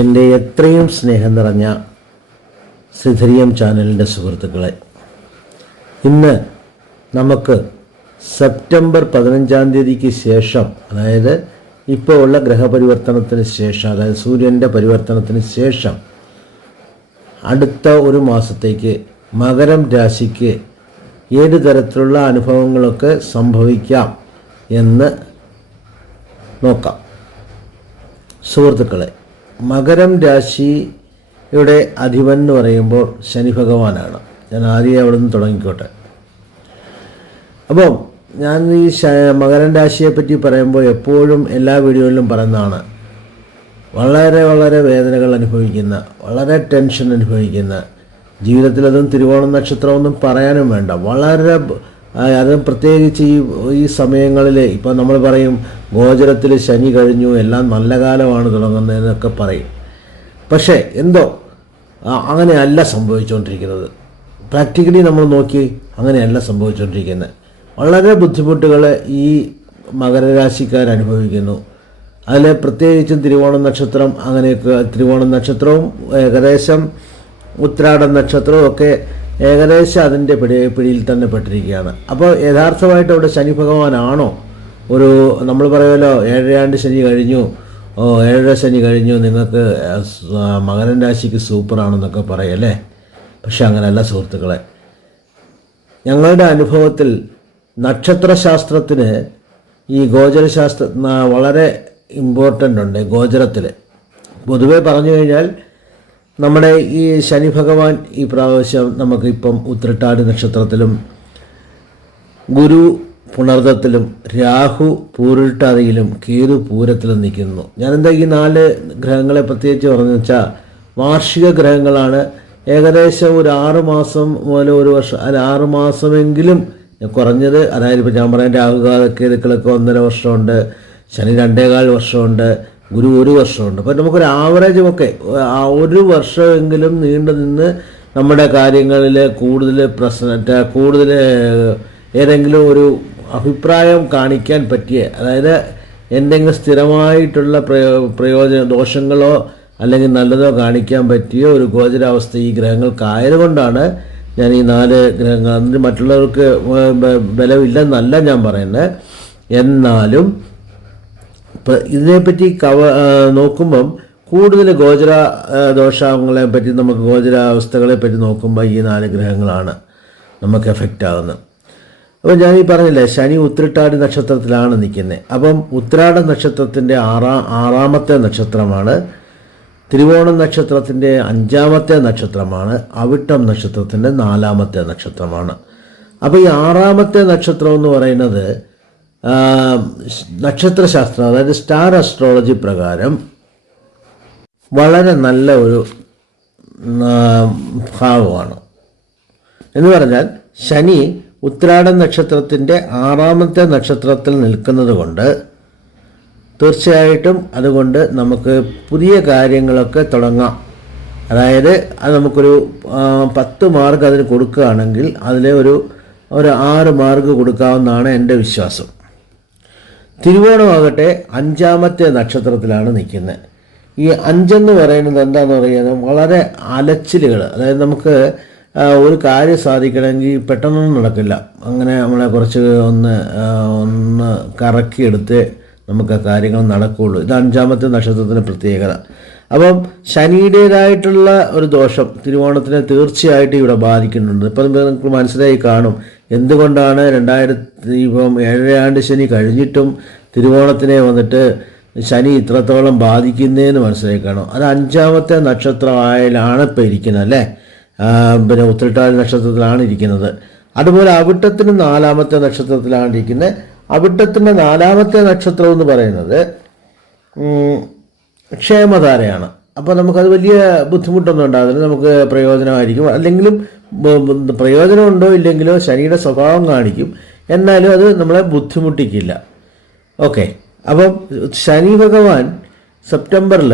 എൻ്റെ എത്രയും സ്നേഹം നിറഞ്ഞ സിധരിയം ചാനലിൻ്റെ സുഹൃത്തുക്കളെ, ഇന്ന് നമുക്ക് സെപ്റ്റംബർ 15-ാം തീയതിക്ക് ശേഷം, അതായത് ഇപ്പോൾ ഉള്ള ഗ്രഹപരിവർത്തനത്തിന് ശേഷം, അതായത് സൂര്യൻ്റെ പരിവർത്തനത്തിന് ശേഷം അടുത്ത ഒരു മാസത്തേക്ക് മകരം രാശിക്ക് ഏത് തരത്തിലുള്ള അനുഭവങ്ങളൊക്കെ സംഭവിക്കാം എന്ന് നോക്കാം. സുഹൃത്തുക്കളെ, മകരം രാശിയുടെ അധിപൻ എന്ന് പറയുമ്പോൾ ശനി ഭഗവാനാണ്. ഞാൻ ആദ്യം അവിടെ നിന്ന് തുടങ്ങിക്കോട്ടെ. അപ്പം ഞാൻ ഈ മകരം രാശിയെപ്പറ്റി പറയുമ്പോൾ എപ്പോഴും എല്ലാ വീഡിയോയിലും പറയുന്നതാണ്, വളരെ വളരെ വേദനകൾ അനുഭവിക്കുന്ന, വളരെ ടെൻഷൻ അനുഭവിക്കുന്ന, ജീവിതത്തിലതും തിരുവോണം നക്ഷത്രമൊന്നും പറയാനും വേണ്ട, വളരെ അതും പ്രത്യേകിച്ച് ഈ സമയങ്ങളിൽ ഇപ്പോൾ നമ്മൾ പറയും ഗോചരത്തിൽ ശനി കഴിഞ്ഞു, എല്ലാം നല്ല കാലമാണ് തുടങ്ങുന്നതെന്നൊക്കെ പറയും. പക്ഷേ എന്തോ അങ്ങനെയല്ല സംഭവിച്ചുകൊണ്ടിരിക്കുന്നത്. പ്രാക്ടിക്കലി നമ്മൾ നോക്കി അങ്ങനെയല്ല സംഭവിച്ചുകൊണ്ടിരിക്കുന്നത്. വളരെ ബുദ്ധിമുട്ടുകൾ ഈ മകരരാശിക്കാർ അനുഭവിക്കുന്നു. അതിൽ പ്രത്യേകിച്ചും തിരുവോണം നക്ഷത്രം, അങ്ങനെയൊക്കെ തിരുവോണം നക്ഷത്രവും ഏകദേശം ഉത്രാടം നക്ഷത്രവും ഒക്കെ ഏകദേശം അതിൻ്റെ പിടിയിൽ തന്നെ പെട്ടിരിക്കുകയാണ്. അപ്പോൾ യഥാർത്ഥമായിട്ട് അവിടെ ശനി ഭഗവാനാണോ? ഒരു നമ്മൾ പറയുമല്ലോ, ഏഴരയാണ്ട് ശനി കഴിഞ്ഞു, ഏഴര ശനി കഴിഞ്ഞു, നിങ്ങൾക്ക് മകരം രാശിക്ക് സൂപ്പറാണെന്നൊക്കെ പറയല്ലേ. പക്ഷെ അങ്ങനെയല്ല സുഹൃത്തുക്കളെ. ഞങ്ങളുടെ അനുഭവത്തിൽ നക്ഷത്രശാസ്ത്രത്തിന് ഈ ഗോചരശാസ്ത്ര വളരെ ഇമ്പോർട്ടൻ്റ് ഉണ്ട്. ഗോചരത്തിൽ പൊതുവെ പറഞ്ഞു കഴിഞ്ഞാൽ നമ്മുടെ ഈ ശനി ഭഗവാൻ ഈ പ്രാവശ്യം നമുക്കിപ്പം ഉത്രട്ടാതി നക്ഷത്രത്തിലും, ഗുരു പുണർദത്തിലും, രാഹു പൂരുരുട്ടാതിയിലും, കേതു പൂരത്തിലും നിൽക്കുന്നു. ഞാനെന്താ ഈ 4 ഗ്രഹങ്ങളെ പ്രത്യേകിച്ച് പറഞ്ഞു വെച്ചാൽ വാർഷിക ഗ്രഹങ്ങളാണ്. ഏകദേശം ഒരു 6 മാസം മുതൽ ഒരു വർഷം, അല്ല 6 മാസമെങ്കിലും കുറഞ്ഞത്. അതായത് ഇപ്പോൾ ഞാൻ പറയാൻ രാഹുകാല കേതുക്കളൊക്കെ 1.5 വർഷമുണ്ട്, ശനി 2.25 വർഷമുണ്ട്, ഗുരു 1 വർഷമുണ്ട്. അപ്പോൾ നമുക്കൊരു ആവറേജുമൊക്കെ 1 വർഷമെങ്കിലും നീണ്ടു നിന്ന് നമ്മുടെ കാര്യങ്ങളിൽ കൂടുതൽ ഏതെങ്കിലും ഒരു അഭിപ്രായം കാണിക്കാൻ പറ്റിയ, അതായത് എന്തെങ്കിലും സ്ഥിരമായിട്ടുള്ള ദോഷങ്ങളോ അല്ലെങ്കിൽ നല്ലതോ കാണിക്കാൻ പറ്റിയ ഒരു ഗോചരാവസ്ഥ ഈ ഗ്രഹങ്ങൾക്കായതുകൊണ്ടാണ് ഞാൻ ഈ 4 ഗ്രഹങ്ങൾ, അതിന് മറ്റുള്ളവർക്ക് ബലമില്ലെന്നല്ല ഞാൻ പറയുന്നത്. എന്നാലും ഇപ്പം ഇതിനെപ്പറ്റി നോക്കുമ്പം കൂടുതൽ ഗോചര ദോഷങ്ങളെ പറ്റി, നമുക്ക് ഗോചരാവസ്ഥകളെ പറ്റി നോക്കുമ്പോൾ ഈ 4 ഗ്രഹങ്ങളാണ് നമുക്ക് എഫക്റ്റ് ആകുന്നത്. അപ്പോൾ ഞാൻ ഈ പറഞ്ഞില്ലേ, ശനി ഉത്രട്ടാതി നക്ഷത്രത്തിലാണ് നിൽക്കുന്നത്. അപ്പം ഉത്രാട നക്ഷത്രത്തിൻ്റെ ആറാമത്തെ നക്ഷത്രമാണ്, തിരുവോണം നക്ഷത്രത്തിൻ്റെ 5-ാമത്തെ നക്ഷത്രമാണ്, അവിട്ടം നക്ഷത്രത്തിൻ്റെ 4-ാമത്തെ നക്ഷത്രമാണ്. അപ്പോൾ ഈ 6-ാമത്തെ നക്ഷത്രം എന്ന് പറയുന്നത് നക്ഷത്രശാസ്ത്രം, അതായത് സ്റ്റാർ അസ്ട്രോളജി പ്രകാരം വളരെ നല്ല ഒരു ഭാവമാണ്. എന്ന് പറഞ്ഞാൽ ശനി ഉത്രാടം നക്ഷത്രത്തിൻ്റെ 6-ാമത്തെ നക്ഷത്രത്തിൽ നിൽക്കുന്നത് കൊണ്ട് തീർച്ചയായിട്ടും അതുകൊണ്ട് നമുക്ക് പുതിയ കാര്യങ്ങളൊക്കെ തുടങ്ങാം. അതായത് അത് നമുക്കൊരു 10 മാർക്ക് അതിന് കൊടുക്കുകയാണെങ്കിൽ അതിലെ ഒരു 6 മാർക്ക് കൊടുക്കാവുന്നതാണ് എൻ്റെ വിശ്വാസം. തിരുവോണമാകട്ടെ 5-ാമത്തെ നക്ഷത്രത്തിലാണ് നിൽക്കുന്നത്. ഈ 5 എന്ന് പറയുന്നത് എന്താണെന്ന് പറയുന്നത് വളരെ അലച്ചിലുകൾ, അതായത് നമുക്ക് ഒരു കാര്യം സാധിക്കണമെങ്കിൽ പെട്ടെന്നൊന്നും നടക്കില്ല. അങ്ങനെ നമ്മളെ കുറച്ച് ഒന്ന് കറക്കിയെടുത്ത് നമുക്ക് ആ കാര്യങ്ങൾ നടക്കുകയുള്ളൂ. ഇത് 5-ാമത്തെ നക്ഷത്രത്തിൻ്റെ പ്രത്യേകത. അപ്പം ശനിയുടേതായിട്ടുള്ള ഒരു ദോഷം തിരുവോണത്തിനെ തീർച്ചയായിട്ടും ഇവിടെ ബാധിക്കുന്നുണ്ട്. ഇപ്പം നിങ്ങൾക്ക് മനസ്സിലായി കാണും എന്തുകൊണ്ടാണ് ഇപ്പം 7-ാണ്ട് ശനി കഴിഞ്ഞിട്ടും തിരുവോണത്തിനെ വന്നിട്ട് ശനി ഇത്രത്തോളം ബാധിക്കുന്നതെന്ന് മനസ്സിലായി കാണും. അത് 5-ാമത്തെ നക്ഷത്രമായാലാണ് ഇപ്പം ഇരിക്കുന്നത്, അല്ലേ? പിന്നെ ഉത്രട്ടാതി നക്ഷത്രത്തിലാണ് ഇരിക്കുന്നത്. അതുപോലെ അവിട്ടത്തിന് 4-ാമത്തെ നക്ഷത്രത്തിലാണ് ഇരിക്കുന്നത്. അവിട്ടത്തിൻ്റെ 4-ാമത്തെ നക്ഷത്രം എന്ന് പറയുന്നത് ക്ഷേമധാരയാണ്. അപ്പോൾ നമുക്കത് വലിയ ബുദ്ധിമുട്ടൊന്നും ഉണ്ടാകുന്നില്ല, നമുക്ക് പ്രയോജനമായിരിക്കും. അല്ലെങ്കിലും പ്രയോജനമുണ്ടോ ഇല്ലെങ്കിലോ ശനിയുടെ സ്വഭാവം കാണിക്കും, എന്നാലും അത് നമ്മളെ ബുദ്ധിമുട്ടിക്കില്ല. ഓക്കെ. അപ്പം ശനി ഭഗവാൻ സെപ്റ്റംബറിൽ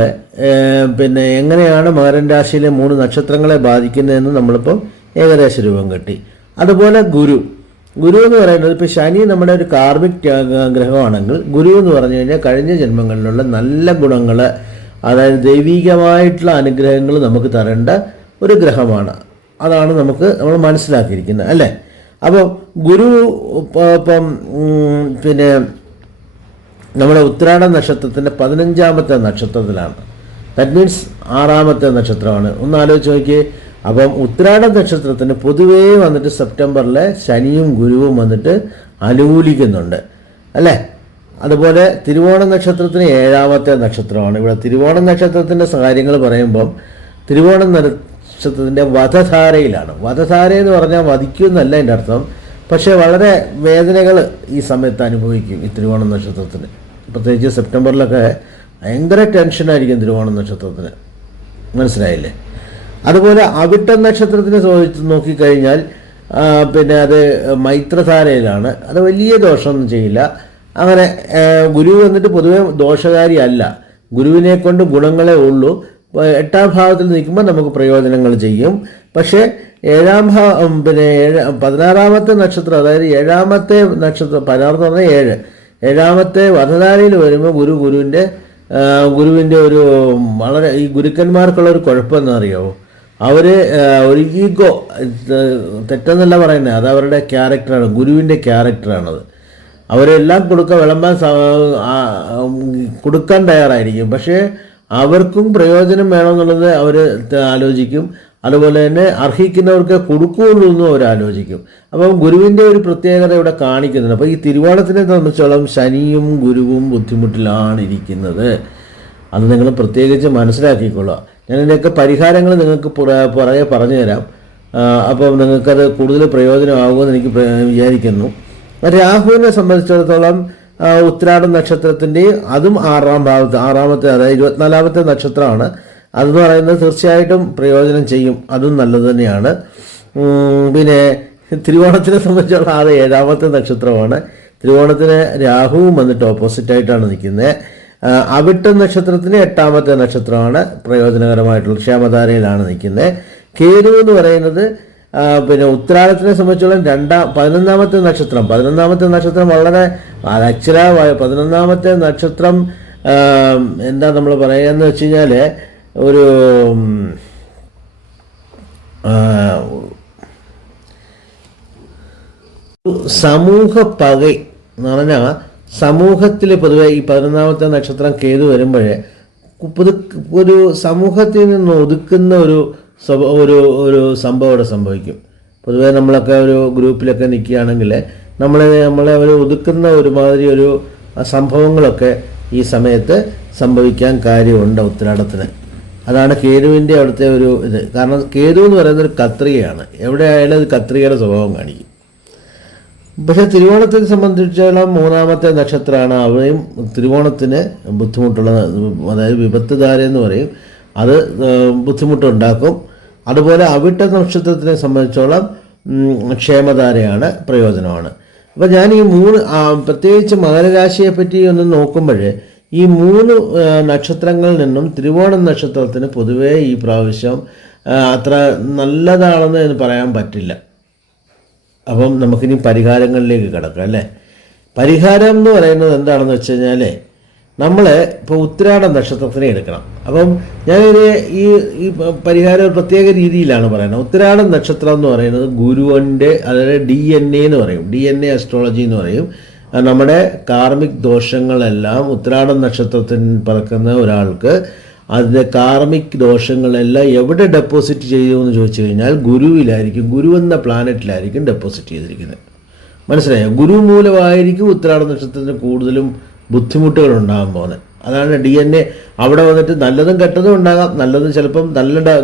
പിന്നെ എങ്ങനെയാണ് മകരം രാശിയിലെ 3 നക്ഷത്രങ്ങളെ ബാധിക്കുന്നതെന്ന് നമ്മളിപ്പോൾ ഏകദേശ രൂപം കിട്ടി. അതുപോലെ ഗുരു എന്ന് പറയുന്നത്, ഇപ്പോൾ ശനി നമ്മുടെ ഒരു കാർമിക് ഗ്രഹമാണെങ്കിൽ ഗുരു എന്ന് പറഞ്ഞു കഴിഞ്ഞാൽ കഴിഞ്ഞ ജന്മങ്ങളിലുള്ള നല്ല ഗുണങ്ങൾ അതായത് ദൈവികമായിട്ടുള്ള അനുഗ്രഹങ്ങൾ നമുക്ക് തരേണ്ട ഒരു ഗ്രഹമാണ്. അതാണ് നമ്മൾ മനസ്സിലാക്കിയിരിക്കുന്നത് അല്ലേ. അപ്പോൾ ഗുരു ഇപ്പം പിന്നെ നമ്മുടെ ഉത്രാട നക്ഷത്രത്തിൻ്റെ 15ാമത്തെ നക്ഷത്രത്തിലാണ്. ദാറ്റ് മീൻസ് 6ാമത്തെ നക്ഷത്രമാണ്. ഒന്ന് ആലോചിച്ച് നോക്കിയേ. അപ്പം ഉത്രാട നക്ഷത്രത്തിന് പൊതുവേ വന്നിട്ട് സെപ്റ്റംബറിലെ ശനിയും ഗുരുവും വന്നിട്ട് അനുകൂലിക്കുന്നുണ്ട് അല്ലേ. അതുപോലെ തിരുവോണ നക്ഷത്രത്തിന് 7ാമത്തെ നക്ഷത്രമാണ്. ഇവിടെ തിരുവോണ നക്ഷത്രത്തിൻ്റെ കാര്യങ്ങൾ പറയുമ്പം തിരുവോണ നക്ഷത്രത്തിൻ്റെ വധധാരയിലാണ്. വധധാര എന്ന് പറഞ്ഞാൽ വധിക്കുമെന്നല്ല എൻ്റെ അർത്ഥം, പക്ഷേ വളരെ വേദനകൾ ഈ സമയത്ത് അനുഭവിക്കും ഈ തിരുവോണ നക്ഷത്രത്തിന്. പ്രത്യേകിച്ച് സെപ്റ്റംബറിലൊക്കെ ഭയങ്കര ടെൻഷനായിരിക്കും തിരുവോണ നക്ഷത്രത്തിന്, മനസ്സിലായില്ലേ. അതുപോലെ അവിട്ടം നക്ഷത്രത്തിനെ നോക്കിക്കഴിഞ്ഞാൽ പിന്നെ അത് മൈത്രധാരയിലാണ്. അത് വലിയ ദോഷമൊന്നും ചെയ്യില്ല. അങ്ങനെ ഗുരു വന്നിട്ട് പൊതുവെ ദോഷകാരി അല്ല, ഗുരുവിനെ കൊണ്ട് ഗുണങ്ങളേ ഉള്ളൂ. 8ാം ഭാവത്തിൽ നിൽക്കുമ്പോൾ നമുക്ക് പ്രയോജനങ്ങൾ ചെയ്യും. പക്ഷേ 16ാമത്തെ നക്ഷത്രം, അതായത് 7ാമത്തെ നക്ഷത്രം, 16 എന്ന് പറഞ്ഞാൽ 7, 7ാമത്തെ വധധാരയിൽ വരുമ്പോൾ ഗുരുവിൻ്റെ ഒരു വളരെ ഈ ഗുരുക്കന്മാർക്കുള്ള ഒരു കുഴപ്പമെന്നറിയാമോ, അവർ ഒരു ഈഗോ, തെറ്റെന്നല്ല പറയുന്നത്, അത് അവരുടെ ക്യാരക്ടറാണ്, ഗുരുവിൻ്റെ ക്യാരക്ടറാണത്. അവരെല്ലാം കൊടുക്കാൻ തയ്യാറായിരിക്കും, പക്ഷേ അവർക്കും പ്രയോജനം വേണമെന്നുള്ളത് അവർ ആലോചിക്കും. അതുപോലെ തന്നെ അർഹിക്കുന്നവർക്ക് കൊടുക്കുകയുള്ളൂ എന്നും അവർ ആലോചിക്കും. അപ്പം ഗുരുവിൻ്റെ ഒരു പ്രത്യേകത ഇവിടെ കാണിക്കുന്നുണ്ട്. അപ്പോൾ ഈ തിരുവോണത്തിനെ സംബന്ധിച്ചോളം ശനിയും ഗുരുവും ബുദ്ധിമുട്ടിലാണ് ഇരിക്കുന്നത്. അത് നിങ്ങൾ പ്രത്യേകിച്ച് മനസ്സിലാക്കിക്കൊള്ളുക. ഞാൻ ഇതിൻ്റെയൊക്കെ പരിഹാരങ്ങൾ നിങ്ങൾക്ക് പുറകെ പറഞ്ഞു തരാം. അപ്പം നിങ്ങൾക്കത് കൂടുതൽ പ്രയോജനമാകുമെന്ന് എനിക്ക് വിചാരിക്കുന്നു. രാഹുവിനെ സംബന്ധിച്ചിടത്തോളം ഉത്രാട നക്ഷത്രത്തിൻ്റെയും അതും 6ാം ഭാവത്ത്, 6ാമത്തെ, അതായത് 24ാമത്തെ നക്ഷത്രമാണ്. അതെന്ന് പറയുന്നത് തീർച്ചയായിട്ടും പ്രയോജനം ചെയ്യും, അതും നല്ലത് തന്നെയാണ്. പിന്നെ തിരുവോണത്തിനെ സംബന്ധിച്ചുള്ള അത് 7ാമത്തെ നക്ഷത്രമാണ്. തിരുവോണത്തിന് രാഹുവും വന്നിട്ട് ഓപ്പോസിറ്റായിട്ടാണ് നിൽക്കുന്നത്. അവിട്ടം നക്ഷത്രത്തിന് 8ാമത്തെ നക്ഷത്രമാണ്, പ്രയോജനകരമായിട്ടുള്ള ക്ഷേമധാരയിലാണ് നിൽക്കുന്നത്. കേതു എന്ന് പറയുന്നത് പിന്നെ ഉത്രാടത്തിനെ സംബന്ധിച്ചോളം 11ാമത്തെ നക്ഷത്രം. 11ാമത്തെ നക്ഷത്രം വളരെ അക്ഷര 11ാമത്തെ നക്ഷത്രം എന്താ നമ്മൾ പറയുകയെന്ന് വെച്ച് കഴിഞ്ഞാൽ ഒരു സമൂഹ പകை എന്ന് പറഞ്ഞാൽ സമൂഹത്തിൽ പൊതുവെ ഈ 11ാമത്തെ നക്ഷത്രം കേതു വരുമ്പോഴേ ഒരു സമൂഹത്തിൽ നിന്ന് ഒതുക്കുന്ന ഒരു സംഭവം ഇവിടെ സംഭവിക്കും. പൊതുവേ നമ്മളൊക്കെ ഒരു ഗ്രൂപ്പിലൊക്കെ നിൽക്കുകയാണെങ്കിൽ നമ്മളെ ഒരു ഒതുക്കുന്ന ഒരുമാതിരി ഒരു സംഭവങ്ങളൊക്കെ ഈ സമയത്ത് സംഭവിക്കാൻ കാര്യമുണ്ട് ഉത്രാടത്തിന്. അതാണ് കേതുവിൻ്റെ അവിടുത്തെ ഒരു ഇത്. കാരണം കേതു എന്ന് പറയുന്നത് ഒരു കത്രികയാണ്, എവിടെ ആയാലും അത് കത്രികയുടെ സ്വഭാവം കാണിക്കും. പക്ഷേ തിരുവോണത്തെ സംബന്ധിച്ചിടത്തോളം 3ാമത്തെ നക്ഷത്രമാണ്. അവിടെയും തിരുവോണത്തിന് ബുദ്ധിമുട്ടുള്ള, അതായത് വിപത്തുധാര എന്ന് പറയും, അത് ബുദ്ധിമുട്ടുണ്ടാക്കും. അതുപോലെ അവിട്ട നക്ഷത്രത്തിനെ സംബന്ധിച്ചോളം ക്ഷേമധാരയാണ്, പ്രയോജനമാണ്. അപ്പോൾ ഞാൻ ഈ 3 പ്രത്യേകിച്ച് മകരരാശിയെ പറ്റി ഒന്ന് നോക്കുമ്പോൾ ഈ 3 നക്ഷത്രങ്ങളിൽ നിന്നും തിരുവോണം നക്ഷത്രത്തിന് പൊതുവേ ഈ പ്രാവശ്യം അത്ര നല്ലതാണെന്ന് പറയാൻ പറ്റില്ല. അപ്പം നമുക്കിനി പരിഹാരങ്ങളിലേക്ക് കിടക്കാം അല്ലേ. പരിഹാരം എന്ന് പറയുന്നത് എന്താണെന്ന് വെച്ച് കഴിഞ്ഞാൽ നമ്മൾ ഇപ്പോൾ ഉത്രാട നക്ഷത്രത്തിനെ എടുക്കണം. അപ്പം ഞാനൊരു ഈ പരിഹാരം ഒരു പ്രത്യേക രീതിയിലാണ് പറയുന്നത്. ഉത്രാട നക്ഷത്രം എന്ന് പറയുന്നത് ഗുരുവിൻ്റെ, അതായത് DNA എന്ന് പറയും, DNA അസ്ട്രോളജി എന്ന് പറയും. നമ്മുടെ കാർമിക് ദോഷങ്ങളെല്ലാം ഉത്രാട നക്ഷത്രത്തിൽ പറക്കുന്ന ഒരാൾക്ക് അതിൻ്റെ കാർമിക് ദോഷങ്ങളെല്ലാം എവിടെ ഡെപ്പോസിറ്റ് ചെയ്തു എന്ന് ചോദിച്ചു കഴിഞ്ഞാൽ ഗുരുവിലായിരിക്കും, ഗുരു എന്ന പ്ലാനറ്റിലായിരിക്കും ഡെപ്പോസിറ്റ് ചെയ്തിരിക്കുന്നത്. മനസ്സിലായോ? ഗുരു മൂലമായിരിക്കും ഉത്രാട നക്ഷത്രത്തിന് കൂടുതലും ബുദ്ധിമുട്ടുകൾ ഉണ്ടാകാൻ പോകുന്നത്. അതാണ് DNA. അവിടെ വന്നിട്ട് നല്ലതും കെട്ടതും ഉണ്ടാകാം. നല്ലതും ചിലപ്പം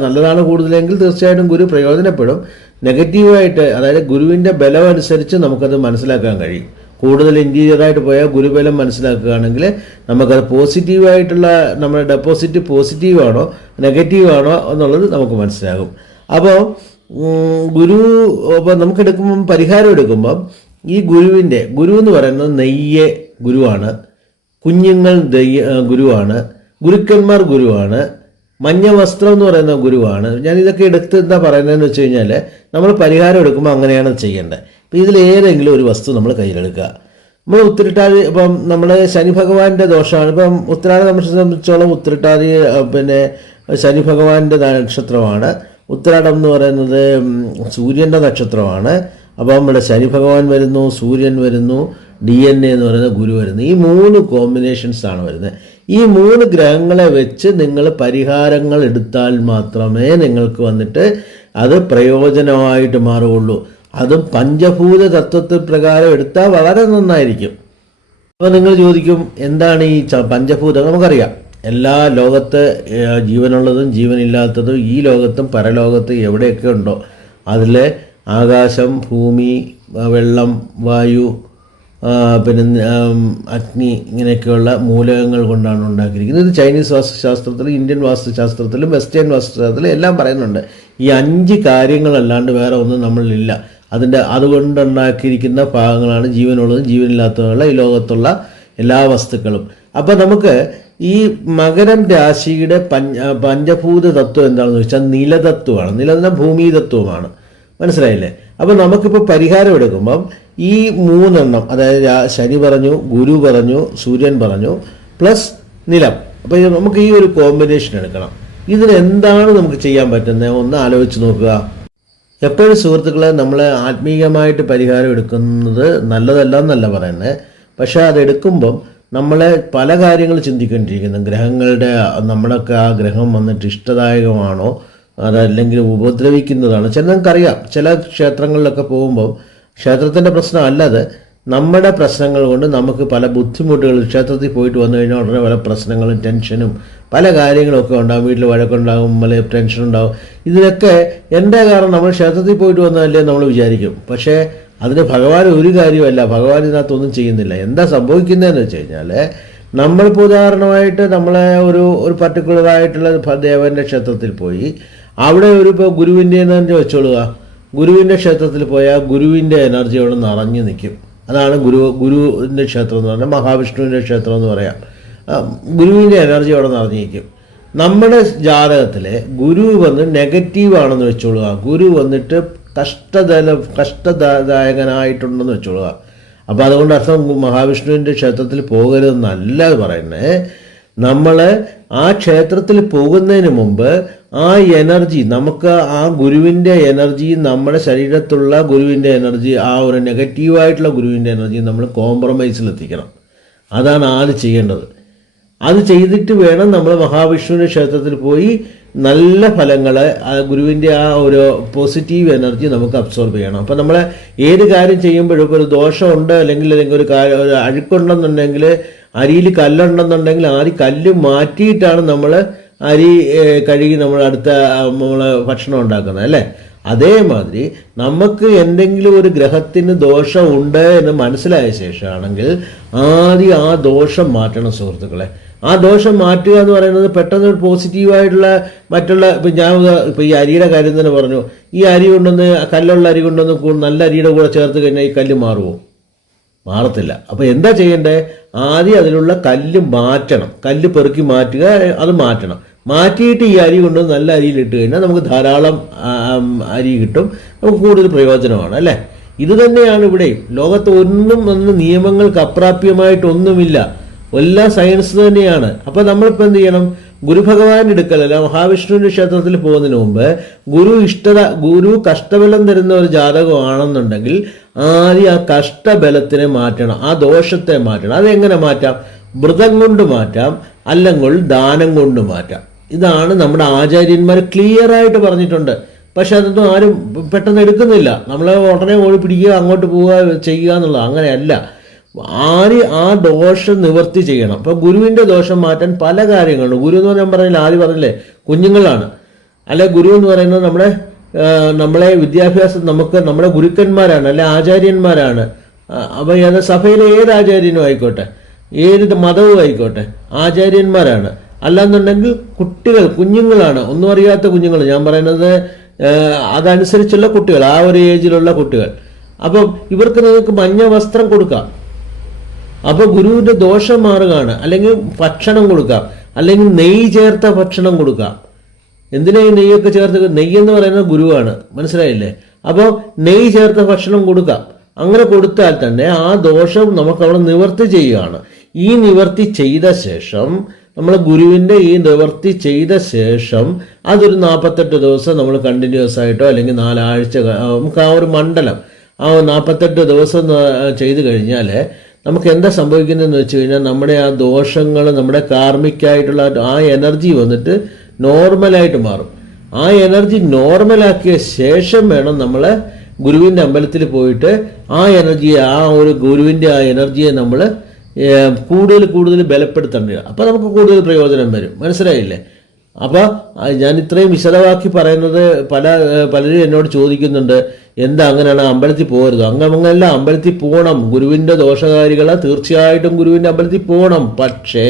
നല്ലതാണ് കൂടുതലെങ്കിൽ തീർച്ചയായിട്ടും ഗുരു പ്രയോജനപ്പെടും. നെഗറ്റീവായിട്ട്, അതായത് ഗുരുവിൻ്റെ ബലം അനുസരിച്ച് നമുക്കത് മനസ്സിലാക്കാൻ കഴിയും. കൂടുതൽ ഇൻറ്റീരിയറായിട്ട് പോയാൽ ഗുരുബലം മനസ്സിലാക്കുകയാണെങ്കിൽ നമുക്കത് പോസിറ്റീവായിട്ടുള്ള നമ്മുടെ ഡെപ്പോസിറ്റ് പോസിറ്റീവാണോ നെഗറ്റീവാണോ എന്നുള്ളത് നമുക്ക് മനസ്സിലാകും. അപ്പോൾ നമുക്കെടുക്കുമ്പം പരിഹാരം എടുക്കുമ്പം ഈ ഗുരു എന്ന് പറയുന്നത് നെയ്യ് ഗുരുവാണ്, കുഞ്ഞുങ്ങൾ ഗുരുവാണ്, ഗുരുക്കന്മാർ ഗുരുവാണ്, മഞ്ഞ വസ്ത്രം എന്ന് പറയുന്ന ഗുരുവാണ്. ഞാൻ ഇതൊക്കെ എടുത്ത് എന്താ പറയുന്നതെന്ന് വെച്ച് കഴിഞ്ഞാൽ നമ്മൾ പരിഹാരം എടുക്കുമ്പോൾ അങ്ങനെയാണ് ചെയ്യേണ്ടത്. അപ്പോൾ ഇതിലേതെങ്കിലും ഒരു വസ്തു നമ്മൾ കയ്യിലെടുക്കുക. നമ്മൾ ഉത്രട്ടാതി ഇപ്പം നമ്മൾ ശനി ഭഗവാന്റെ ദോഷമാണ്. ഇപ്പം ഉത്തരാടം നമ്മളെ സംബന്ധിച്ചോളം ഉത്രട്ടാതി പിന്നെ ശനി ഭഗവാന്റെ നക്ഷത്രമാണ്. ഉത്തരാടം എന്ന് പറയുന്നത് സൂര്യൻ്റെ നക്ഷത്രമാണ്. അപ്പോൾ നമ്മുടെ ശനി ഭഗവാൻ വരുന്നു, സൂര്യൻ വരുന്നു, DNA എന്ന് പറയുന്ന ഗുരു വരുന്നു. ഈ 3 കോമ്പിനേഷൻസാണ് വരുന്നത്. ഈ 3 ഗ്രഹങ്ങളെ വെച്ച് നിങ്ങൾ പരിഹാരങ്ങൾ എടുത്താൽ മാത്രമേ നിങ്ങൾക്ക് വന്നിട്ട് അത് പ്രയോജനമായിട്ട് മാറുകയുള്ളൂ. അതും പഞ്ചഭൂത തത്വത്തിൽ പ്രകാരം എടുത്താൽ വളരെ നന്നായിരിക്കും. അപ്പോൾ നിങ്ങൾ ചോദിക്കും, എന്താണ് ഈ പഞ്ചഭൂതം? നമുക്കറിയാം, എല്ലാ ലോകത്ത് ജീവനുള്ളതും ജീവനില്ലാത്തതും ഈ ലോകത്തും പരലോകത്തും എവിടെയൊക്കെ ഉണ്ടോ അതിൽ ആകാശം, ഭൂമി, വെള്ളം, വായു, പിന്നെ അഗ്നി, ഇങ്ങനെയൊക്കെയുള്ള മൂലകങ്ങൾ കൊണ്ടാണ് ഉണ്ടാക്കിയിരിക്കുന്നത്. ഇത് ചൈനീസ് വാസ്തുശാസ്ത്രത്തിലും ഇന്ത്യൻ വാസ്തുശാസ്ത്രത്തിലും വെസ്റ്റേൺ വാസ്തുശാസ്ത്രത്തിലും എല്ലാം പറയുന്നുണ്ട്. ഈ 5 കാര്യങ്ങളല്ലാണ്ട് വേറെ ഒന്നും നമ്മളിലില്ല. അതുകൊണ്ടുണ്ടാക്കിയിരിക്കുന്ന ഭാഗങ്ങളാണ് ജീവനുള്ളതും ജീവനില്ലാത്തതുമുള്ള ഈ ലോകത്തുള്ള എല്ലാ വസ്തുക്കളും. അപ്പോൾ നമുക്ക് ഈ മകരം രാശിയുടെ പഞ്ചഭൂത തത്വം എന്താണെന്ന് വെച്ചാൽ നിലതത്വമാണ്. നിലതത്വം ഭൂമി തത്വമാണ്. മനസ്സിലായില്ലേ? അപ്പോൾ നമുക്കിപ്പോൾ പരിഹാരം എടുക്കുമ്പം ഈ 3 എണ്ണം, അതായത് ശനി പറഞ്ഞു, ഗുരു പറഞ്ഞു, സൂര്യൻ പറഞ്ഞു, പ്ലസ് നിലം. അപ്പോൾ നമുക്ക് ഈ ഒരു കോമ്പിനേഷൻ എടുക്കണം. ഇതിനെന്താണ് നമുക്ക് ചെയ്യാൻ പറ്റുന്നത് ഒന്ന് ആലോചിച്ച് നോക്കുക. എപ്പോഴും സുഹൃത്തുക്കളെ, നമ്മൾ ആത്മീയമായിട്ട് പരിഹാരം എടുക്കുന്നത് നല്ലതല്ല എന്നല്ല പറയുന്നത്. പക്ഷേ അതെടുക്കുമ്പം നമ്മളെ പല കാര്യങ്ങൾ ചിന്തിക്കേണ്ടിയിരിക്കുന്നു. ഗ്രഹങ്ങളുടെ നമ്മളൊക്കെ ആ ഗ്രഹം വന്നിട്ട് ഇഷ്ടദായകമാണോ അതല്ലെങ്കിൽ ഉപദ്രവിക്കുന്നതാണ്. നമുക്കറിയാം, ചില ക്ഷേത്രങ്ങളിലൊക്കെ പോകുമ്പോൾ ക്ഷേത്രത്തിൻ്റെ പ്രശ്നമല്ലത്, നമ്മുടെ പ്രശ്നങ്ങൾ കൊണ്ട് നമുക്ക് പല ബുദ്ധിമുട്ടുകൾ, ക്ഷേത്രത്തിൽ പോയിട്ട് വന്നു കഴിഞ്ഞാൽ ഉടനെ പല പ്രശ്നങ്ങളും ടെൻഷനും പല കാര്യങ്ങളൊക്കെ ഉണ്ടാകും. വീട്ടിൽ വഴക്കുണ്ടാകും, പല ടെൻഷൻ ഉണ്ടാകും. ഇതിനൊക്കെ എൻ്റെ കാരണം നമ്മൾ ക്ഷേത്രത്തിൽ പോയിട്ട് വന്നതല്ലേ നമ്മൾ വിചാരിക്കും. പക്ഷേ അതിന് ഭഗവാൻ ഒരു കാര്യമല്ല, ഭഗവാൻ ഇതിനകത്തൊന്നും ചെയ്യുന്നില്ല. എന്താ സംഭവിക്കുന്നതെന്ന് വെച്ച് കഴിഞ്ഞാൽ, നമ്മളിപ്പോൾ ഉദാഹരണമായിട്ട് നമ്മളെ ഒരു പർട്ടിക്കുലറായിട്ടുള്ള ദേവൻ്റെ ക്ഷേത്രത്തിൽ പോയി അവിടെ ഇപ്പോൾ ഗുരുവിൻ്റെ എനർജി വെച്ചോളുക. ഗുരുവിൻ്റെ ക്ഷേത്രത്തിൽ പോയാൽ ഗുരുവിൻ്റെ എനർജി അവിടെ നിറഞ്ഞു നിൽക്കും. അതാണ് ഗുരുവിൻ്റെ ക്ഷേത്രം എന്ന് പറഞ്ഞാൽ മഹാവിഷ്ണുവിൻ്റെ ക്ഷേത്രം എന്ന് പറയാം. ഗുരുവിൻ്റെ എനർജി അവിടെ നിറഞ്ഞു നിൽക്കും. നമ്മുടെ ജാതകത്തിൽ ഗുരു വന്ന് നെഗറ്റീവാണെന്ന് വെച്ചോളുക. ഗുരു വന്നിട്ട് കഷ്ടദായകനായിട്ടുണ്ടെന്ന് വെച്ചോളുക. അപ്പോൾ അതുകൊണ്ട് അർത്ഥം മഹാവിഷ്ണുവിൻ്റെ ക്ഷേത്രത്തിൽ പോകരുതെന്നല്ല പറയുന്നത്. നമ്മൾ ആ ക്ഷേത്രത്തിൽ പോകുന്നതിന് മുമ്പ് ആ എനർജി, നമുക്ക് ആ ഗുരുവിൻ്റെ എനർജി, നമ്മുടെ ശരീരത്തുള്ള ഗുരുവിൻ്റെ എനർജി, ആ ഒരു നെഗറ്റീവായിട്ടുള്ള ഗുരുവിൻ്റെ എനർജി നമ്മൾ കോംപ്രമൈസിലെത്തിക്കണം. അതാണ് ആദ്യം ചെയ്യേണ്ടത്. അത് ചെയ്തിട്ട് വേണം നമ്മൾ മഹാവിഷ്ണുവിൻ്റെ ക്ഷേത്രത്തിൽ പോയി നല്ല ഫലങ്ങൾ, ഗുരുവിൻ്റെ ആ ഒരു പോസിറ്റീവ് എനർജി നമുക്ക് അബ്സോർബ് ചെയ്യണം. അപ്പോൾ നമ്മൾ ഏത് കാര്യം ചെയ്യുമ്പോഴും ഇപ്പോൾ ഒരു ദോഷമുണ്ട് അല്ലെങ്കിൽ ഒരു അഴുക്കുണ്ടെന്നുണ്ടെങ്കിൽ, അരിയിൽ കല്ലുണ്ടെന്നുണ്ടെങ്കിൽ ആദ്യം കല്ല് മാറ്റിയിട്ടാണ് നമ്മൾ അരി കഴുകി നമ്മൾ ഭക്ഷണം ഉണ്ടാക്കുന്നത് അല്ലേ? അതേമാതിരി നമുക്ക് എന്തെങ്കിലും ഒരു ഗ്രഹത്തിന് ദോഷമുണ്ട് എന്ന് മനസ്സിലായ ശേഷമാണെങ്കിൽ ആദ്യം ആ ദോഷം മാറ്റണം സുഹൃത്തുക്കളെ. ആ ദോഷം മാറ്റുക എന്ന് പറയുന്നത് പെട്ടെന്ന് ഒരു പോസിറ്റീവായിട്ടുള്ള മറ്റുള്ള, ഇപ്പോൾ ഈ അരിയുടെ കാര്യം തന്നെ പറഞ്ഞു, ഈ അരി കൊണ്ടൊന്ന് കല്ലുള്ള അരി കൊണ്ടൊന്ന് നല്ല അരിയുടെ കൂടെ ചേർത്ത് കഴിഞ്ഞാൽ ഈ കല്ല് മാറുമോ? മാറത്തില്ല. അപ്പോൾ എന്താ ചെയ്യേണ്ടത്? ആദ്യം അതിലുള്ള കല്ല് മാറ്റണം. കല്ല് പെറുക്കി മാറ്റുക, അത് മാറ്റണം. മാറ്റിയിട്ട് ഈ അരി കൊണ്ട് നല്ല അരിയിലിട്ട് കഴിഞ്ഞാൽ നമുക്ക് ധാരാളം അരി കിട്ടും, നമുക്ക് കൂടുതൽ പ്രയോജനമാണ് അല്ലേ? ഇത് തന്നെയാണ് ഇവിടെയും. ലോകത്ത് ഒന്നും നിയമങ്ങൾക്ക് അപ്രാപ്യമായിട്ടൊന്നുമില്ല, എല്ലാം സയൻസ് തന്നെയാണ്. അപ്പോൾ നമ്മളിപ്പോൾ എന്ത് ചെയ്യണം? ഗുരുഭഗവാൻ എടുക്കലല്ല, മഹാവിഷ്ണുവിൻ്റെ ക്ഷേത്രത്തിൽ പോകുന്നതിന് മുമ്പ് ഗുരു കഷ്ടബലം തരുന്ന ഒരു ജാതകമാണെന്നുണ്ടെങ്കിൽ ആദ്യം ആ കഷ്ടബലത്തിനെ മാറ്റണം, ആ ദോഷത്തെ മാറ്റണം. അതെങ്ങനെ മാറ്റാം? വ്രതം കൊണ്ട് മാറ്റാം, അല്ലെങ്കിൽ ദാനം കൊണ്ട് മാറ്റാം. ഇതാണ് നമ്മുടെ ആചാര്യന്മാർ ക്ലിയർ ആയിട്ട് പറഞ്ഞിട്ടുണ്ട്. പക്ഷെ അതൊന്നും ആരും പെട്ടെന്ന് എടുക്കുന്നില്ല. നമ്മൾ ഉടനെ ഓടി പിടിക്കുക, അങ്ങോട്ട് പോവുക, ചെയ്യുക എന്നുള്ളത് അങ്ങനെയല്ല. ആ ദോഷം നിവർത്തി ചെയ്യണം. അപ്പോൾ ഗുരുവിൻ്റെ ദോഷം മാറ്റാൻ പല കാര്യങ്ങളുണ്ട്. ഗുരു എന്ന് പറഞ്ഞാൽ പറഞ്ഞില്ല, ആദ്യം പറഞ്ഞില്ലേ, കുഞ്ഞുങ്ങളാണ്. അല്ലെ, ഗുരു എന്ന് പറയുന്നത് നമ്മളെ വിദ്യാഭ്യാസം, നമ്മുടെ ഗുരുക്കന്മാരാണ്, അല്ലെ ആചാര്യന്മാരാണ്. അപ്പോൾ അത് സഭയിലെ ഏത് ആചാര്യനും ആയിക്കോട്ടെ, ഏത് മതവും ആയിക്കോട്ടെ, ആചാര്യന്മാരാണ്. അല്ലാന്നുണ്ടെങ്കിൽ കുഞ്ഞുങ്ങളാണ്, ഒന്നും അറിയാത്ത കുഞ്ഞുങ്ങൾ. ഞാൻ പറയുന്നത് അതനുസരിച്ചുള്ള കുട്ടികൾ, ആ ഒരു ഏജിലുള്ള കുട്ടികൾ. അപ്പം ഇവർക്ക് നിങ്ങൾക്ക് മഞ്ഞ വസ്ത്രം കൊടുക്കാം. അപ്പോൾ ഗുരുവിൻ്റെ ദോഷം മാറുകയാണ്. അല്ലെങ്കിൽ ഭക്ഷണം കൊടുക്കാം, അല്ലെങ്കിൽ നെയ്യ് ചേർത്ത ഭക്ഷണം കൊടുക്കാം. എന്തിനാ ഈ നെയ്യൊക്കെ ചേർത്ത്? നെയ്യെന്ന് പറയുന്നത് ഗുരുവാണ്, മനസ്സിലായില്ലേ? അപ്പോൾ നെയ്യ് ചേർത്ത ഭക്ഷണം കൊടുക്കാം. അങ്ങനെ കൊടുത്താൽ തന്നെ ആ ദോഷം നമുക്ക് അവിടെ നിവർത്തി ചെയ്യുകയാണ്. ഈ നിവർത്തി ചെയ്ത ശേഷം നമ്മൾ ഗുരുവിൻ്റെ ഈ നിവർത്തി ചെയ്ത ശേഷം അതൊരു 48 ദിവസം നമ്മൾ കണ്ടിന്യൂസ് ആയിട്ടോ അല്ലെങ്കിൽ 4 ആഴ്ച നമുക്ക് ആ ഒരു മണ്ഡലം ആ 48 ദിവസം ചെയ്തു കഴിഞ്ഞാൽ നമുക്ക് എന്താ സംഭവിക്കുന്നതെന്ന് വെച്ച് കഴിഞ്ഞാൽ നമ്മുടെ ആ ദോഷങ്ങൾ നമ്മുടെ കാർമിക്കായിട്ടുള്ള ആ എനർജി വന്നിട്ട് നോർമലായിട്ട് മാറും. ആ എനർജി നോർമലാക്കിയ ശേഷം വേണം നമ്മൾ ഗുരുവിൻ്റെ അമ്പലത്തിൽ പോയിട്ട് ആ എനർജിയെ ആ ഒരു ഗുരുവിൻ്റെ ആ എനർജിയെ നമ്മൾ കൂടുതൽ ബലപ്പെടുത്തേണ്ടത്. അപ്പോൾ നമുക്ക് കൂടുതൽ പ്രയോജനം വരും. മനസ്സിലായില്ലേ? അപ്പോൾ ഞാൻ ഇത്രയും വിശദമാക്കി പറയുന്നത് പലരും എന്നോട് ചോദിക്കുന്നുണ്ട്, എന്താ അങ്ങനെയാണ് അമ്പലത്തിൽ പോകരുത്? അങ്ങനെയല്ല, അമ്പലത്തിൽ പോകണം. ഗുരുവിൻ്റെ ദോഷകാരികളെ തീർച്ചയായിട്ടും ഗുരുവിൻ്റെ അമ്പലത്തിൽ പോകണം. പക്ഷേ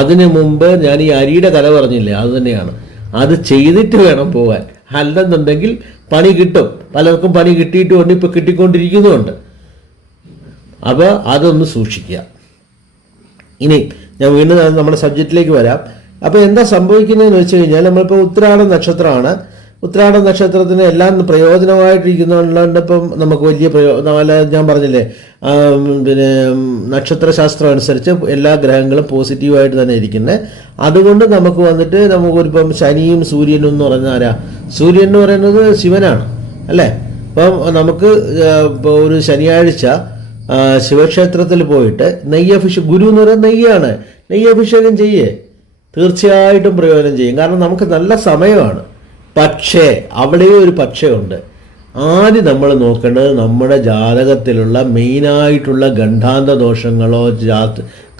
അതിനു മുമ്പ് ഞാൻ ഈ അരിയുടെ കഥ പറഞ്ഞില്ലേ, അത് തന്നെയാണ്. അത് ചെയ്തിട്ട് വേണം പോകാൻ. അല്ലെന്നുണ്ടെങ്കിൽ പണി കിട്ടും. പലർക്കും പണി കിട്ടിയിട്ടുമുണ്ട്, ഇപ്പോൾ കിട്ടിക്കൊണ്ടിരിക്കുന്നുമുണ്ട്. അപ്പോൾ അതൊന്ന് സൂക്ഷിക്കുക. ഇനി ഞാൻ വീണ്ടും നമ്മുടെ സബ്ജക്റ്റിലേക്ക് വരാം. അപ്പോൾ എന്താ സംഭവിക്കുന്നതെന്ന് വെച്ച് കഴിഞ്ഞാൽ നമ്മളിപ്പോൾ ഉത്രാട നക്ഷത്രമാണ്. ഉത്രാട നക്ഷത്രത്തിന് എല്ലാം പ്രയോജനമായിട്ടിരിക്കുന്നതുകൊണ്ട് ഇപ്പം നമുക്ക് വലിയ ഞാൻ പറഞ്ഞില്ലേ, പിന്നെ നക്ഷത്രശാസ്ത്രം അനുസരിച്ച് എല്ലാ ഗ്രഹങ്ങളും പോസിറ്റീവായിട്ട് തന്നെ ഇരിക്കുന്നത്. അതുകൊണ്ട് നമുക്ക് വന്നിട്ട് നമുക്കൊരിപ്പം ശനിയും സൂര്യനും എന്ന് പറഞ്ഞാൽ ആരാ? സൂര്യൻ എന്ന് പറയുന്നത് ശിവനാണ് അല്ലേ? അപ്പം നമുക്ക് ഇപ്പോൾ ഒരു ശനിയാഴ്ച ശിവക്ഷേത്രത്തിൽ പോയിട്ട് ഗുരു എന്ന് പറയുന്നത് നെയ്യാണ്, നെയ്യഭിഷേകം ചെയ്യേ, തീർച്ചയായിട്ടും പ്രയോജനം ചെയ്യും. കാരണം നമുക്ക് നല്ല സമയമാണ്. പക്ഷേ അവിടെയും ഒരു പക്ഷേ ഉണ്ട്. ആദ്യം നമ്മൾ നോക്കേണ്ടത് നമ്മുടെ ജാതകത്തിലുള്ള മെയിനായിട്ടുള്ള ഗണ്ഡാന്ത ദോഷങ്ങളോ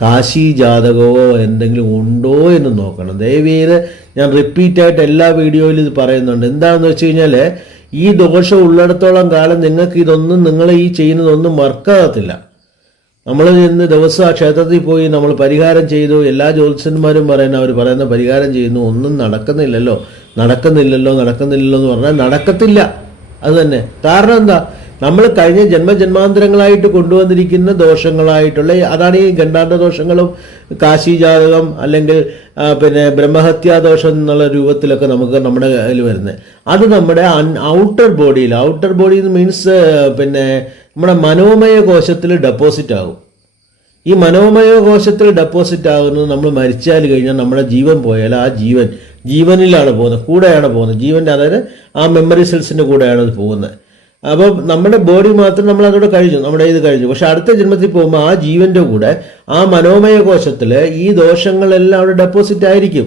കാശി ജാതകമോ എന്തെങ്കിലും ഉണ്ടോ എന്ന് നോക്കണം. ദയവേത് ഞാൻ റിപ്പീറ്റായിട്ട് എല്ലാ വീഡിയോയിലും ഇത് പറയുന്നുണ്ട്. എന്താണെന്ന് വെച്ച് കഴിഞ്ഞാൽ ഈ ദോഷം ഉള്ളിടത്തോളം കാലം നിങ്ങൾക്ക് ഇതൊന്നും നിങ്ങൾ ഈ ചെയ്യുന്നതൊന്നും വർക്കാകത്തില്ല. നമ്മൾ ഇന്ന് ദിവസം ആ ക്ഷേത്രത്തിൽ പോയി നമ്മൾ പരിഹാരം ചെയ്തു, എല്ലാ ജ്യോത്സ്യന്മാരും അവർ പറയുന്ന പരിഹാരം ചെയ്യുന്നു, ഒന്നും നടക്കുന്നില്ലല്ലോ എന്ന് പറഞ്ഞാൽ നടക്കത്തില്ല. അത് തന്നെ. കാരണം എന്താ? നമ്മൾ കഴിഞ്ഞ ജന്മജന്മാന്തരങ്ങളായിട്ട് കൊണ്ടുവന്നിരിക്കുന്ന ദോഷങ്ങളായിട്ടുള്ള അതാണ് ഈ ഗണ്ഡാന്ത ദോഷങ്ങളും കാശി ജാതകം അല്ലെങ്കിൽ പിന്നെ ബ്രഹ്മഹത്യാദോഷം എന്നുള്ള രൂപത്തിലൊക്കെ നമുക്ക് നമ്മുടെ കയ്യിൽ വരുന്നത്. അത് നമ്മുടെ ഔട്ടർ ബോഡി മീൻസ് പിന്നെ നമ്മുടെ മനോമയ കോശത്തിൽ ഡെപ്പോസിറ്റ് ആകും. ഈ മനോമയ കോശത്തിൽ ഡെപ്പോസിറ്റ് ആകുന്നത് നമ്മൾ മരിച്ചാൽ കഴിഞ്ഞാൽ നമ്മുടെ ജീവൻ പോയാൽ ആ ജീവനിലാണ് പോകുന്നത്, കൂടെയാണ് പോകുന്നത്. ജീവൻ്റെ അതായത് ആ മെമ്മറി സെൽസിൻ്റെ കൂടെയാണ് അത് പോകുന്നത്. അപ്പം നമ്മുടെ ബോഡി മാത്രം നമ്മൾ അതോടെ നമ്മുടെ ഇത് കഴിഞ്ഞു. പക്ഷെ അടുത്ത ജന്മത്തിൽ പോകുമ്പോൾ ആ ജീവൻ്റെ കൂടെ ആ മനോമയ കോശത്തിൽ ഈ ദോഷങ്ങളെല്ലാം അവിടെ ഡെപ്പോസിറ്റ് ആയിരിക്കും.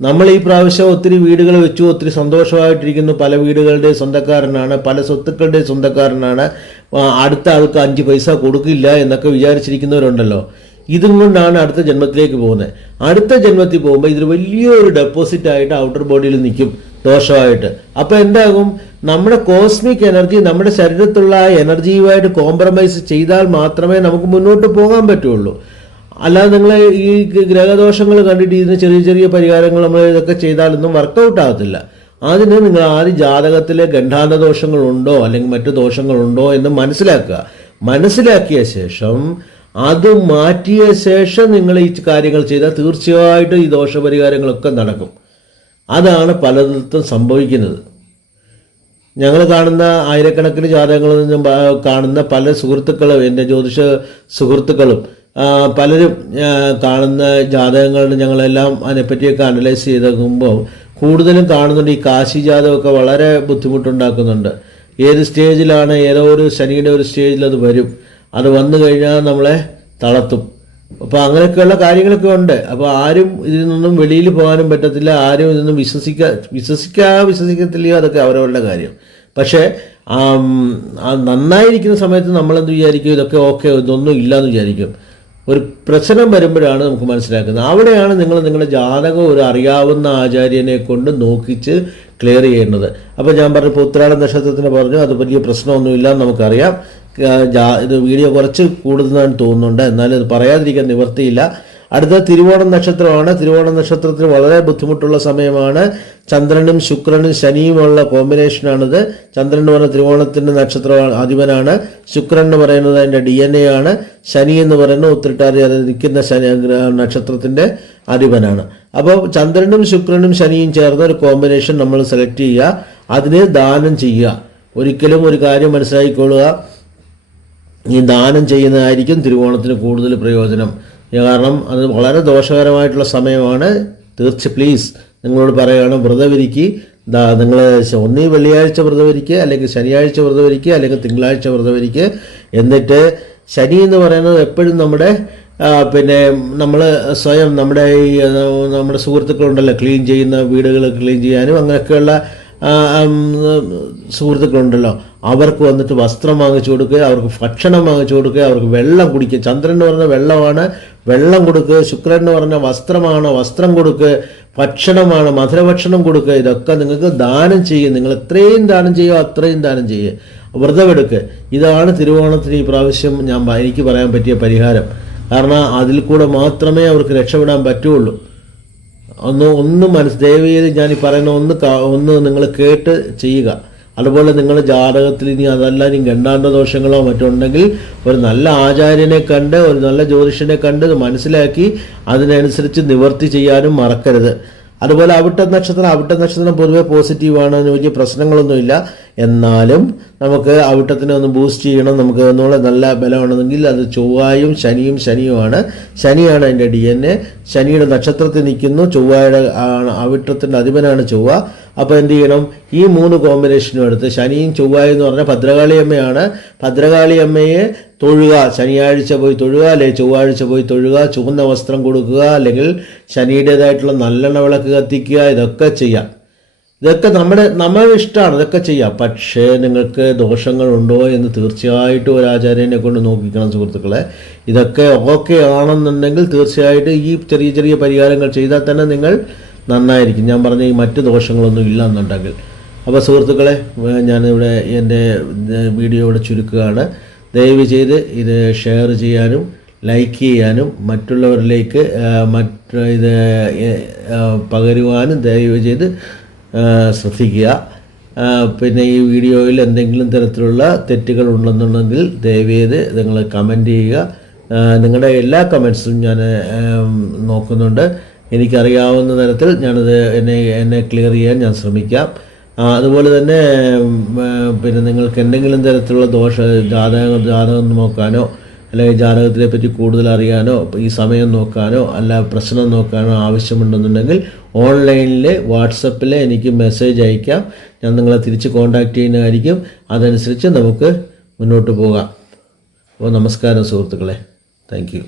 നമ്മൾ ഈ പ്രാവശ്യം ഒത്തിരി വീടുകൾ വെച്ചു, ഒത്തിരി സന്തോഷമായിട്ടിരിക്കുന്നു. പല വീടുകളുടെ സ്വന്തക്കാരനാണ്, പല സ്വത്തുക്കളുടെ സ്വന്തക്കാരനാണ്. അടുത്ത ആൾക്ക് 5 പൈസ കൊടുക്കില്ല എന്നൊക്കെ വിചാരിച്ചിരിക്കുന്നവരുണ്ടല്ലോ. ഇതും കൊണ്ടാണ് അടുത്ത ജന്മത്തിലേക്ക് പോകുന്നത്. അടുത്ത ജന്മത്തിൽ പോകുമ്പോൾ ഇതിൽ വലിയൊരു ഡെപ്പോസിറ്റ് ആയിട്ട് ഔട്ടർ ബോഡിയിൽ നിൽക്കും ദോഷമായിട്ട്. അപ്പോൾ എന്താകും? നമ്മുടെ കോസ്മിക് എനർജി നമ്മുടെ ശരീരത്തുള്ള ആ എനർജിയുമായിട്ട് കോംപ്രമൈസ് ചെയ്താൽ മാത്രമേ നമുക്ക് മുന്നോട്ട് പോകാൻ പറ്റുള്ളൂ. അല്ലാതെ നിങ്ങൾ ഈ ഗ്രഹദോഷങ്ങൾ കണ്ടിട്ട് ഇതിന് ചെറിയ പരിഹാരങ്ങൾ നമ്മൾ ഇതൊക്കെ ചെയ്താലൊന്നും വർക്കൗട്ട് ആകത്തില്ല. അതിന് നിങ്ങൾ ആദ്യം ജാതകത്തിലെ ഗണ്ഡാന്ത ദോഷങ്ങളുണ്ടോ അല്ലെങ്കിൽ മറ്റു ദോഷങ്ങളുണ്ടോ എന്ന് മനസ്സിലാക്കിയ ശേഷം അത് മാറ്റിയ ശേഷം നിങ്ങൾ ഈ കാര്യങ്ങൾ ചെയ്താൽ തീർച്ചയായിട്ടും ഈ ദോഷപരിഹാരങ്ങളൊക്കെ നടക്കും. അതാണ് പലയിടത്തും സംഭവിക്കുന്നത്. ഞങ്ങൾ കാണുന്ന ആയിരക്കണക്കിന് ജാതകങ്ങളിൽ നിന്നും കാണുന്ന പല സുഹൃത്തുക്കളും, എൻ്റെ ജ്യോതിഷ സുഹൃത്തുക്കളും പലരും കാണുന്ന ജാതകങ്ങളുടെ ഞങ്ങളെല്ലാം അതിനെപ്പറ്റിയൊക്കെ അനലൈസ് ചെയ്തുമ്പോൾ കൂടുതലും കാണുന്നുണ്ട് ഈ കാശി ജാതകമൊക്കെ വളരെ ബുദ്ധിമുട്ടുണ്ടാക്കുന്നുണ്ട്. ഏത് സ്റ്റേജിലാണ്, ഏതോ ഒരു ശനിയുടെ ഒരു സ്റ്റേജിൽ അത് വരും. അത് വന്നു കഴിഞ്ഞാൽ നമ്മളെ തളർത്തും. അപ്പോൾ അങ്ങനെയൊക്കെയുള്ള കാര്യങ്ങളൊക്കെ ഉണ്ട്. അപ്പോൾ ആരും ഇതിൽ നിന്നും വെളിയിൽ പോകാനും പറ്റത്തില്ല. ആരും ഇതിൽ നിന്നും വിശ്വസിക്കത്തില്ലയോ അതൊക്കെ അവരവരുടെ കാര്യം. പക്ഷേ നന്നായിരിക്കുന്ന സമയത്ത് നമ്മളെന്ത് വിചാരിക്കും? ഇതൊക്കെ ഓക്കെ, ഇതൊന്നും ഇല്ലയെന്ന് വിചാരിക്കും. ഒരു പ്രശ്നം വരുമ്പോഴാണ് നമുക്ക് മനസ്സിലാക്കുന്നത്. അവിടെയാണ് നിങ്ങളുടെ ജാതകം ഒരു അറിയാവുന്ന ആചാര്യനെ കൊണ്ട് നോക്കിച്ച് ക്ലിയർ ചെയ്യേണ്ടത്. അപ്പോൾ ഞാൻ പറഞ്ഞു ഉത്രാട നക്ഷത്രത്തിന് പറഞ്ഞു, അത് വലിയ പ്രശ്നമൊന്നുമില്ല എന്ന് നമുക്കറിയാം. ഇത് വീഡിയോ കുറച്ച് കൂടുതലാണ് തോന്നുന്നുണ്ട്, എന്നാലും ഇത് പറയാതിരിക്കാൻ നിവർത്തിയില്ല. അടുത്ത തിരുവോണം നക്ഷത്രമാണ്. തിരുവോണം നക്ഷത്രത്തിന് വളരെ ബുദ്ധിമുട്ടുള്ള സമയമാണ്. ചന്ദ്രനും ശുക്രനും ശനിയുമുള്ള കോമ്പിനേഷനാണിത്. ചന്ദ്രൻ എന്ന് പറയുന്ന തിരുവോണത്തിൻ്റെ നക്ഷത്ര അധിപനാണ്. ശുക്രൻ എന്ന് പറയുന്നത് അതിൻ്റെ DNA ആണ്. ശനി എന്ന് പറയുന്നത് ഉത്രട്ടാതി നിൽക്കുന്ന നക്ഷത്രത്തിൻ്റെ അധിപനാണ്. അപ്പോൾ ചന്ദ്രനും ശുക്രനും ശനിയും ചേർന്ന ഒരു കോമ്പിനേഷൻ നമ്മൾ സെലക്ട് ചെയ്യുക, അതിന് ദാനം ചെയ്യുക. ഒരിക്കലും ഒരു കാര്യം മനസ്സിലാക്കിക്കൊള്ളുക, ഈ ദാനം ചെയ്യുന്നതായിരിക്കും തിരുവോണത്തിന് കൂടുതൽ പ്രയോജനം. കാരണം അത് വളരെ ദോഷകരമായിട്ടുള്ള സമയമാണ്. പ്ലീസ് നിങ്ങളോട് പറയുകയാണ്, വ്രതമിരിക്കുക. നിങ്ങൾ ഒന്നീ വെള്ളിയാഴ്ച വ്രതമിരിക്കുക, അല്ലെങ്കിൽ ശനിയാഴ്ച വ്രതമിരിക്കുക, അല്ലെങ്കിൽ തിങ്കളാഴ്ച വ്രതമിരിക്കുക. എന്നിട്ട് ശനി എന്ന് പറയുന്നത് എപ്പോഴും നമ്മുടെ നമ്മൾ സ്വയം നമ്മുടെ സുഹൃത്തുക്കളുണ്ടല്ലോ, ക്ലീൻ ചെയ്യുന്ന വീടുകൾ ക്ലീൻ ചെയ്യാനും അങ്ങനെയൊക്കെയുള്ള സുഹൃത്തുക്കളുണ്ടല്ലോ, അവർക്ക് വന്നിട്ട് വസ്ത്രം വാങ്ങിച്ചു കൊടുക്കുക, അവർക്ക് ഭക്ഷണം വാങ്ങിച്ചു കൊടുക്കുക, അവർക്ക് വെള്ളം കുടിക്കുക. ചന്ദ്രൻ എന്ന് പറഞ്ഞ വെള്ളമാണ്, വെള്ളം കൊടുക്കുക. ശുക്രൻ എന്ന് പറഞ്ഞ വസ്ത്രമാണ്, വസ്ത്രം കൊടുക്കുക. ഭക്ഷണമാണ്, മധുരഭക്ഷണം കൊടുക്കുക. ഇതൊക്കെ നിങ്ങൾക്ക് ദാനം ചെയ്യുക. നിങ്ങൾ എത്രയും ദാനം ചെയ്യുക അത്രയും ദാനം ചെയ്യുക. വ്രതമെടുക്കുക. ഇതാണ് തിരുവോണത്തിന് ഈ പ്രാവശ്യം എനിക്ക് പറയാൻ പറ്റിയ പരിഹാരം. കാരണം അതിൽ കൂടെ മാത്രമേ അവർക്ക് രക്ഷപ്പെടാൻ പറ്റുള്ളൂ. ദയവ് ചെയ്ത് ഞാൻ ഈ പറയുന്ന ഒന്ന് നിങ്ങൾ കേട്ട് ചെയ്യുക. അതുപോലെ നിങ്ങൾ ജാതകത്തിൽ ഇനി അതല്ല ഇനി ഗണ്ടാണ്ട ദോഷങ്ങളോ മറ്റുണ്ടെങ്കിൽ ഒരു നല്ല ആചാര്യനെ കണ്ട്, ഒരു നല്ല ജ്യോതിഷനെ കണ്ട് മനസ്സിലാക്കി അതിനനുസരിച്ച് നിവർത്തി ചെയ്യാനും മറക്കരുത്. അതുപോലെ അവിട്ട നക്ഷത്രം പൊതുവെ പോസിറ്റീവാണ്, അതിന് വലിയ പ്രശ്നങ്ങളൊന്നുമില്ല. എന്നാലും നമുക്ക് അവിട്ടത്തിനെ ഒന്ന് ബൂസ്റ്റ് ചെയ്യണം. നമുക്ക് ഒന്നുകൂടെ നല്ല ബലമാണെന്നെങ്കിൽ അത് ചൊവ്വായും ശനിയുമാണ്. ശനിയാണ് അതിൻ്റെ DNA. ശനിയുടെ നക്ഷത്രത്തിൽ നിൽക്കുന്നു. ചൊവ്വയുടെ അവിട്ടത്തിൻ്റെ അധിപനാണ് ചൊവ്വ. അപ്പോൾ എന്ത് ചെയ്യണം? ഈ 3 കോമ്പിനേഷനും എടുത്ത്, ശനിയും ചൊവ്വായും എന്ന് പറഞ്ഞാൽ ഭദ്രകാളി അമ്മയാണ്. ഭദ്രകാളി അമ്മയെ തൊഴുക. ശനിയാഴ്ച പോയി തൊഴുക, അല്ലെങ്കിൽ ചൊവ്വാഴ്ച പോയി തൊഴുക. ചുവന്ന വസ്ത്രം കൊടുക്കുക, അല്ലെങ്കിൽ ശനിയുടേതായിട്ടുള്ള നല്ലെണ്ണ വിളക്ക് കത്തിക്കുക. ഇതൊക്കെ ചെയ്യാം. ഇതൊക്കെ നമ്മുടെ ഇഷ്ടമാണ്, ഇതൊക്കെ ചെയ്യാം. പക്ഷേ നിങ്ങൾക്ക് ദോഷങ്ങളുണ്ടോ എന്ന് തീർച്ചയായിട്ടും ഒരു ആചാര്യനെ കൊണ്ട് നോക്കിക്കണം സുഹൃത്തുക്കളെ. ഇതൊക്കെ ഓക്കെ ആണെന്നുണ്ടെങ്കിൽ തീർച്ചയായിട്ടും ഈ ചെറിയ ചെറിയ പരിഹാരങ്ങൾ ചെയ്താൽ തന്നെ നിങ്ങൾ നന്നായിരിക്കും. ഞാൻ പറഞ്ഞ ഈ മറ്റ് ദോഷങ്ങളൊന്നും ഇല്ല എന്നുണ്ടെങ്കിൽ. അപ്പോൾ സുഹൃത്തുക്കളെ, ഞാനിവിടെ എൻ്റെ വീഡിയോ ഇവിടെ ചുരുക്കുകയാണ്. ദയവ് ചെയ്ത് ഇത് ഷെയർ ചെയ്യാനും ലൈക്ക് ചെയ്യാനും മറ്റുള്ളവരിലേക്ക് ഇത് പകരുവാനും ദയവ് ചെയ്ത് ശ്രദ്ധിക്കുക. പിന്നെ ഈ വീഡിയോയിൽ എന്തെങ്കിലും തരത്തിലുള്ള തെറ്റുകൾ ഉണ്ടെന്നുണ്ടെങ്കിൽ ദയവ് ചെയ്ത് നിങ്ങൾ കമൻറ്റ് ചെയ്യുക. നിങ്ങളുടെ എല്ലാ കമൻസും ഞാൻ നോക്കുന്നുണ്ട്. എനിക്കറിയാവുന്ന തരത്തിൽ ഞാനത് എന്നെ ക്ലിയർ ചെയ്യാൻ ഞാൻ ശ്രമിക്കാം. അതുപോലെ തന്നെ പിന്നെ നിങ്ങൾക്ക് എന്തെങ്കിലും തരത്തിലുള്ള ജാതകം നോക്കാനോ, അല്ലെങ്കിൽ ജാതകത്തിനെ പറ്റി കൂടുതൽ അറിയാനോ, ഈ സമയം നോക്കാനോ അല്ല പ്രശ്നം നോക്കാനോ ആവശ്യമുണ്ടെന്നുണ്ടെങ്കിൽ ഓൺലൈനിൽ വാട്സപ്പിൽ എനിക്ക് മെസ്സേജ് അയക്കാം. ഞാൻ നിങ്ങളെ തിരിച്ച് കോൺടാക്റ്റ് ചെയ്യുന്നതായിരിക്കും. അതനുസരിച്ച് നമുക്ക് മുന്നോട്ട് പോകാം. അപ്പോൾ നമസ്കാരം സുഹൃത്തുക്കളെ. Thank you.